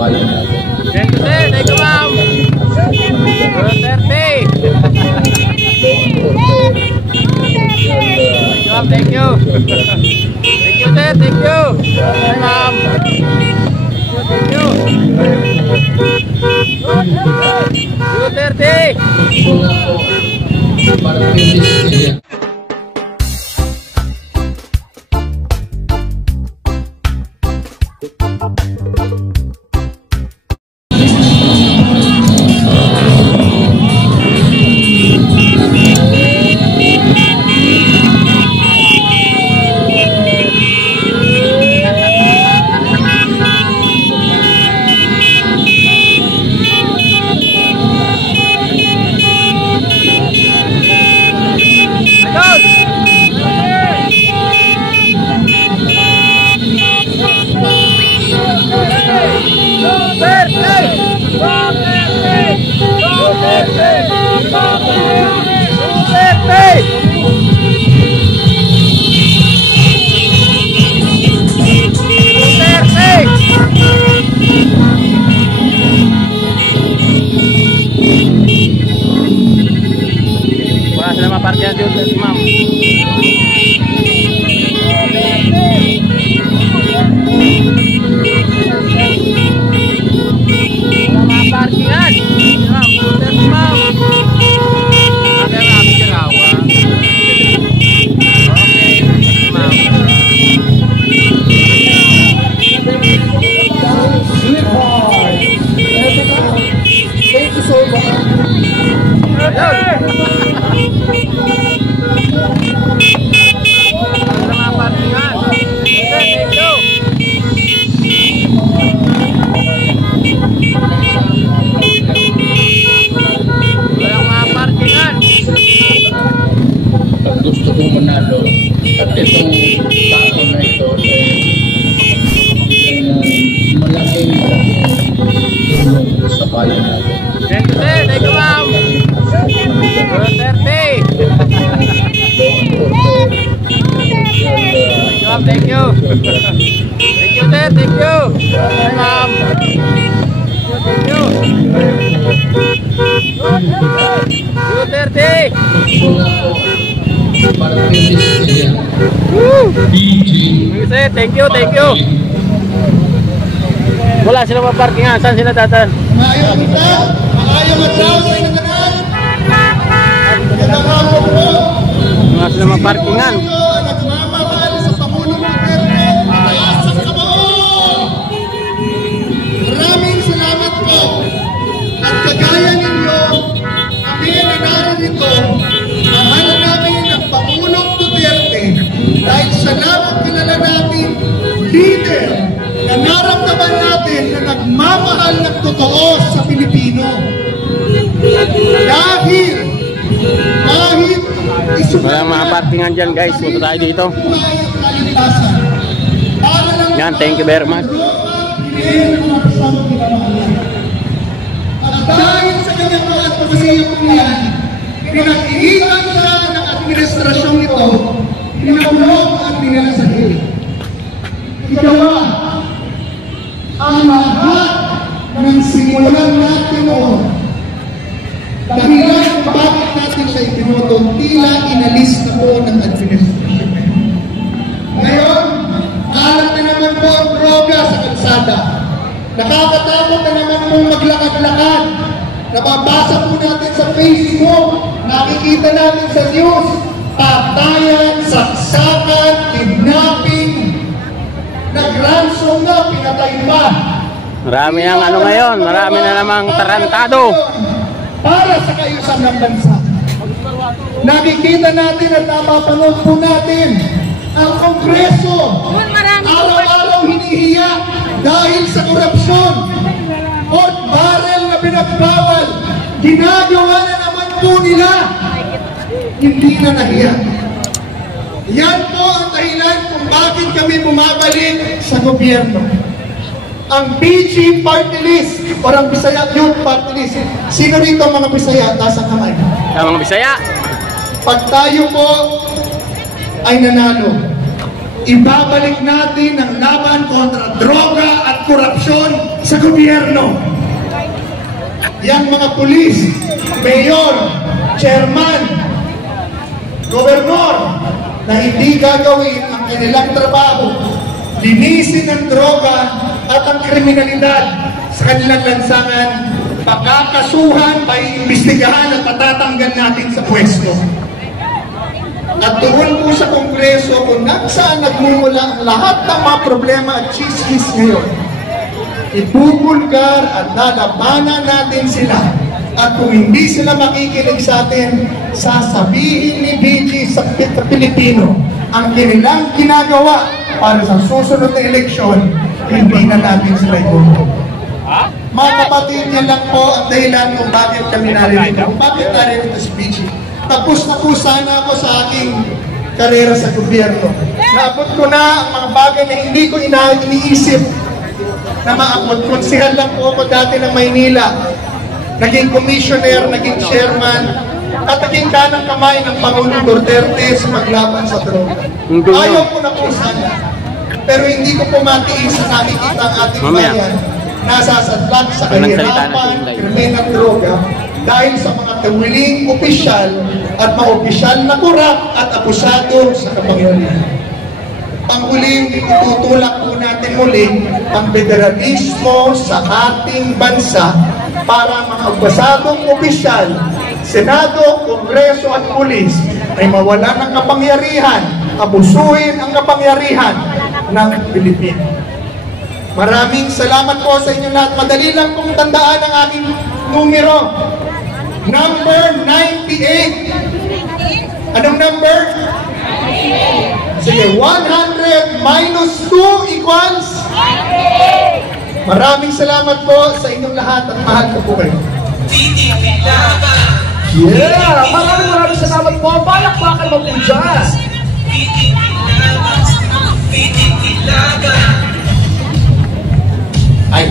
bayan natin. Thank you, sir. Thank you, ma'am. 30. Thank you. Thank you, sir. Thank you. Hi, ma'am. Thank you. 230. Para Princess. Wala sila maparkyan dito, ma'am. Wala maparkingan. Ma'am, ma'am. Ada rapi rawa. Okay, ma'am. Thank you so much. Gusto kong manalo at itong tao na ito malaking tulong sa bayan natin. Thank you, sir. Thank you, ma'am. 30. Thank you. Thank you, sir. Thank you. Hi, ma'am. Thank you. 230. Para Princess. Thank you, thank you. Wala sila maparkingan. Saan sila datan? Maayong matao. Maayong matao sa inyong tanan. Magandang hapon po. Wala sila maparkingan. Nagmamahal sa Pangulong Duterte. Mataas sa kabaon. Maraming salamat po. At kagaya ninyo, kami na narito, mahal namin ang Pangulong Duterte dahil siya lang ang kilala natin, leader na naramdaman natin na nagmamahal ng totoo sa Pilipino. Dahil kahit Wala mga parkingan dyan, guys. Punta tayo dito. Yan, thank you very much. At dahil sa kanyang mga pagkasiyong yan, pinag-iitan siya ng administrasyong ito, pinapulong ang nila sa hili. Ikawa, ang lahat ng simulan natin noon, dahilan bakit natin siya ipinoto, tila inalis na po ng administrasyon. Ngayon, alam na naman po ang droga sa kalsada. Nakakatakot na naman pong maglakad-lakad. Nababasa po natin sa Facebook, nakikita natin sa news, patayan, saksakan, kidnapping, nag-ransom na, pinatay pa. Marami ang ano ngayon, marami na namang tarantado. Para sa kaayusan ng bansa. Nakikita natin at napapanood po natin ang Kongreso araw-araw hinihiya dahil sa korupsyon. Port barrel na pinagbawal, ginagawa na naman po nila. Hindi na nahiya. Yan po ang dahilan kung bakit kami bumabalik sa gobyerno. Ang PG Party List o ang Bisaya Youth Party List. Sino rito ang mga Bisaya? Taas ang kamay. Ang mga Bisaya. Pag tayo po ay nanalo, ibabalik natin ang laban kontra droga at korupsyon sa gobyerno. Yang mga pulis, mayor, chairman, gobernador na hindi gagawin ang kanilang trabaho, linisin ang droga at ang kriminalidad sa kanilang lansangan, pakakasuhan, maiimbestigahan at matatanggal natin sa pwesto. At doon po sa Kongreso kung saan nagmumula ang lahat ng mga problema at chismis ngayon, ibubulgar at lalabanan natin sila. At kung hindi sila makikinig sa atin, sasabihin ni BG sa Pilipino ang kanilang ginagawa para sa susunod na eleksyon, hindi na natin sila ibubuo. Mga kapatid, yan lang po ang dahilan kung bakit kami narito. Kung bakit narito si BG. Tapos na po sana ako sa aking karera sa gobyerno. Naabot ko na ang mga bagay na hindi ko iniisip na maabot. Konsehal lang po ako dati ng Maynila. Naging commissioner, naging chairman, at naging kanang kamay ng Pangulong Duterte sa paglaban sa droga. Ayaw ko na po sana. Pero hindi ko po matiis na nakikita ang ating bayan nasasadlak sa kahirapan, krimen at droga dahil sa mga tawiling opisyal at mga opisyal na kurap at abusado sa kapangyarihan. Panghuling itutulak po natin muli ang federalismo sa ating bansa para mga abusadong opisyal, Senado, Kongreso at Pulis ay mawalan ng kapangyarihan, abusuhin ang kapangyarihan ng Pilipino. Maraming salamat po sa inyo lahat. Madali lang pong tandaan ang aking numero. Number 98. Anong number? Sige, 100 minus 2 equals? Maraming salamat po sa inyong lahat at mahal ko po kayo. Yeah! Maraming salamat po. Palakpakan mo po dyan. Ay,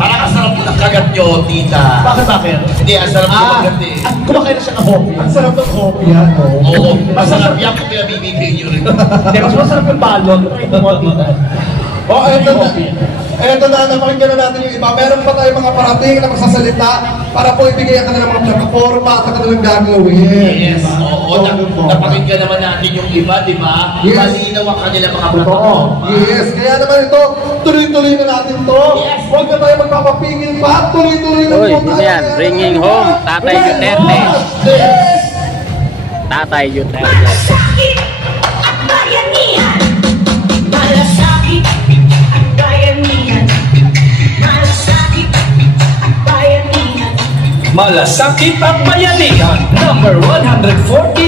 parang asarap ng kagat nyo, tita. Bakit? Hindi, asarap ng kagat eh. At kumakain na siya ng hopi. Ang sarap ng kopya, no? Oo, masarap yan kung pinabibigay nyo rin. Hindi, mas masarap yung balon. Oh, eto na, napakinggan na natin yung iba. Meron pa tayong mga parating na magsasalita para po ibigay ang kanilang mga plataforma at ang kanilang gagawin. Yes, oo. Napakinggan naman natin yung iba, di ba? Yes. Malinaw ang kanilang mga Oo. plataforma. Yes, kaya naman ito, tuloy-tuloy na natin to. Yes. Huwag na tayo magpapapigil pa. Tuloy-tuloy na Uy, po tayo. yan, bringing home Tatay Duterte. Yes. Tatay Duterte. Malasakit at bayanihan. Malasakit at bayanihan. Malasakit at bayanihan. Malasakit at bayanihan. Number 140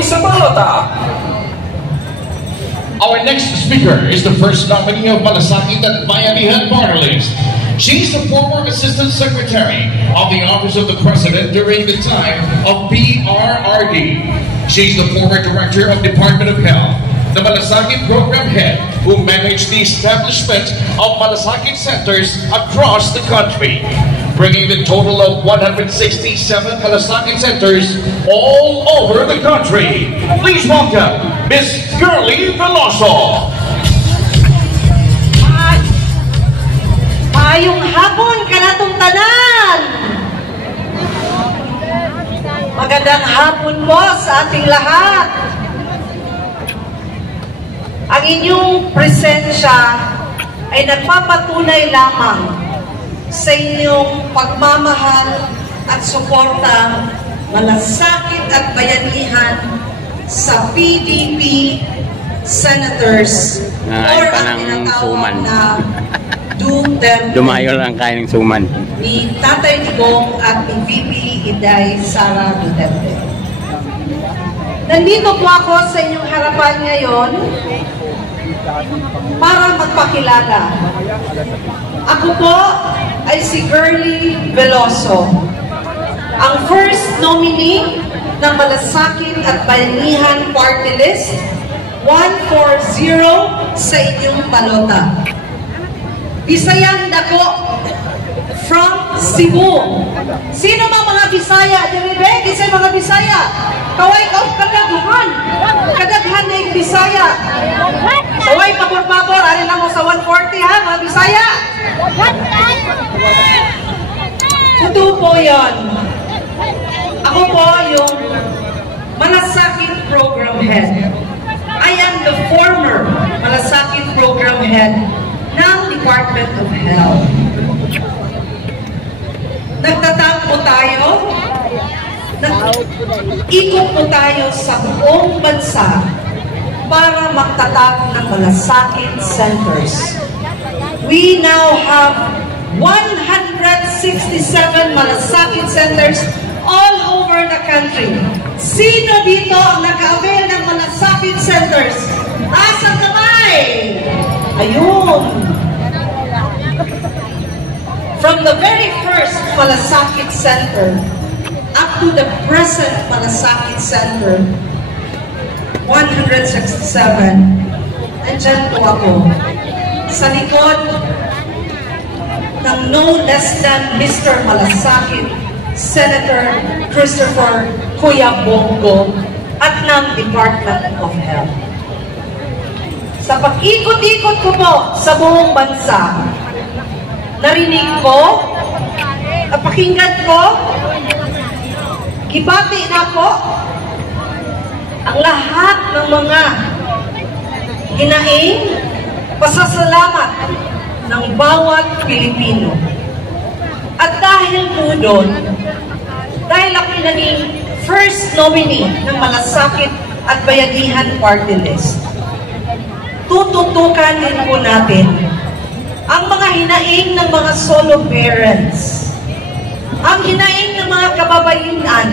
sa balota. Our next speaker is the first nominee of Malasakit at Bayanihan Party List. She's the former Assistant Secretary of the Office of the President during the time of PRRD. She's the former Director of Department of Health, the Malasakit Program Head, who managed the establishment of Malasakit centers across the country, bringing the total of 167 Malasakit centers all over the country. Please welcome Miss Girlie Veloso. Ayong hapon kanatong tanan. Magandang hapon po sa ating lahat. Ang inyong presensya ay nagpapatunay lamang sa inyong pagmamahal at suporta, malasakit at bayanihan sa PDP senators or pa ang ng tinatawag suman. na Duterte Dumayo lang kayo ng suman. ni Tatay Digong at ni VP Inday Sara Duterte. Nandito po ako sa inyong harapan ngayon para magpakilala. Ako po ay si Girlie Veloso, ang first nominee ng Malasakit at Bayanihan Party List 140 sa inyong balota. Bisayan Dako from Cebu. Sino mga Bisaya? Diribe, kisay mga Bisaya. Kaway kadaghan. Kadaghan na yung Bisaya. Kaway pabor-pabor, alin lang mo sa 140 ha, mga Bisaya. Totoo po yan. Ako po yung Malasakit Program Head. I am the former Malasakit Program Head ng Department of Health. Nagtatag po tayo, ikot po tayo sa buong bansa para magtatag ng malasakit centers. We now have 167 malasakit centers all over the country. Sino dito ang nag-avail ng malasakit centers? Asang kamay! Ayun! From the very first malasakit center up to the present malasakit center, 167, andyan po ako sa likod ng no less than Mr. Malasakit, Senator Christopher Kuya Bongo at ng Department of Health. Sa pag-ikot-ikot ko po sa buong bansa, narinig ko, napakinggan ko, gibati na ko ang lahat ng mga hinaing pasasalamat ng bawat Pilipino. At dahil po doon, dahil ako naging first nominee ng Malasakit at Bayanihan Party List, tututukan din po natin ang mga hinaing ng mga solo parents, ang hinaing ng mga kababaihan,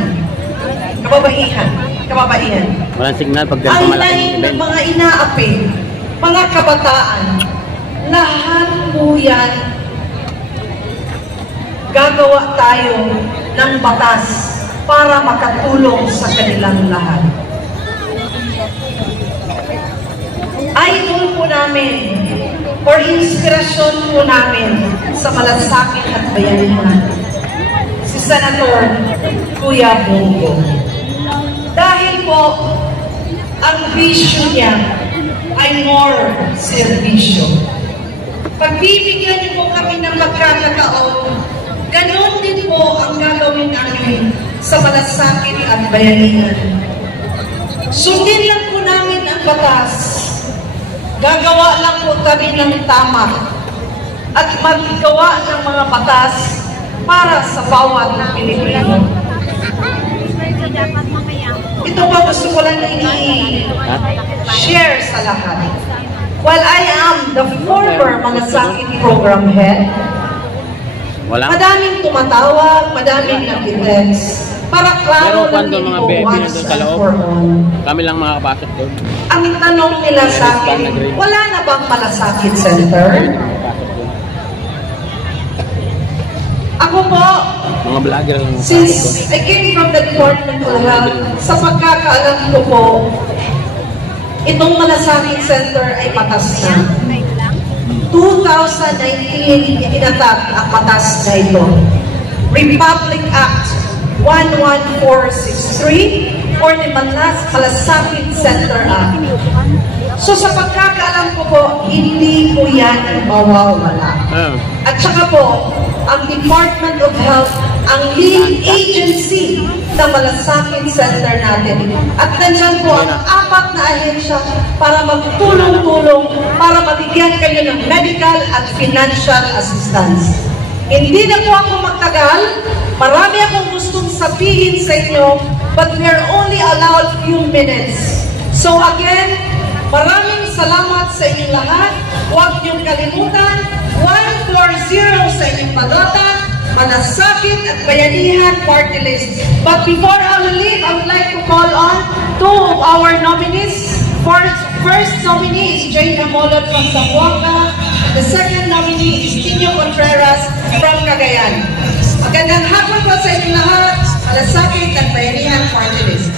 Walang signal pag ang hinaing ng mga inaapi, mga kabataan, lahat po yan, gagawa tayo ng batas para makatulong sa kanilang lahat. Idol po namin or inspirasyon po namin sa Malasakit at Bayanihan, si Senator Kuya Bongo. Dahil po, ang vision niya ay more servisyo. Pagbibigyan niyo po kami ng pagkakataon, ganoon din po ang gagawin namin sa Malasakit at Bayanihan. Sundin lang po namin ang batas. Gagawa lang po kami ng tama at maggawa ng mga batas para sa bawat Pilipino. Ito po gusto ko lang i-share sa lahat. While I am the former Malasakit Program Head, madaming tumatawag, madaming nag-events, para klaro lang din po once and for all. Kami lang makakapasok doon. Ang tanong nila sa akin, wala na bang Malasakit Center? Ako po, Mga vlogger lang. since I came from the Department of Health, sa pagkakaalam ko po, itong Malasakit Center ay patas na. 2019, itinatag ang patas na ito. Republic Act 11463 or the Malasakit Center Act. So sa pagkakaalam ko po, hindi po yan mawawala. At saka po, ang Department of Health, ang lead agency ng Malasakit Center natin. At nandiyan po ang 4 na ahensya para magtulong-tulong, para mabigyan kayo ng medical at financial assistance. Hindi na po ako magtagal. Marami akong gustong sabihin sa inyo, but we are only allowed few minutes. So again, maraming salamat sa inyong lahat. Huwag niyong kalimutan, 140 sa inyong padata, Malasakit at Bayanihan Party List. But before I will leave, I would like to call on 2 of our nominees. First nominee is Jane Amolot from Zamboanga. The second nominee is Tino Contreras from Cagayan. Magandang hapon po sa inyong lahat, Malasakit at Bayanihan Party List.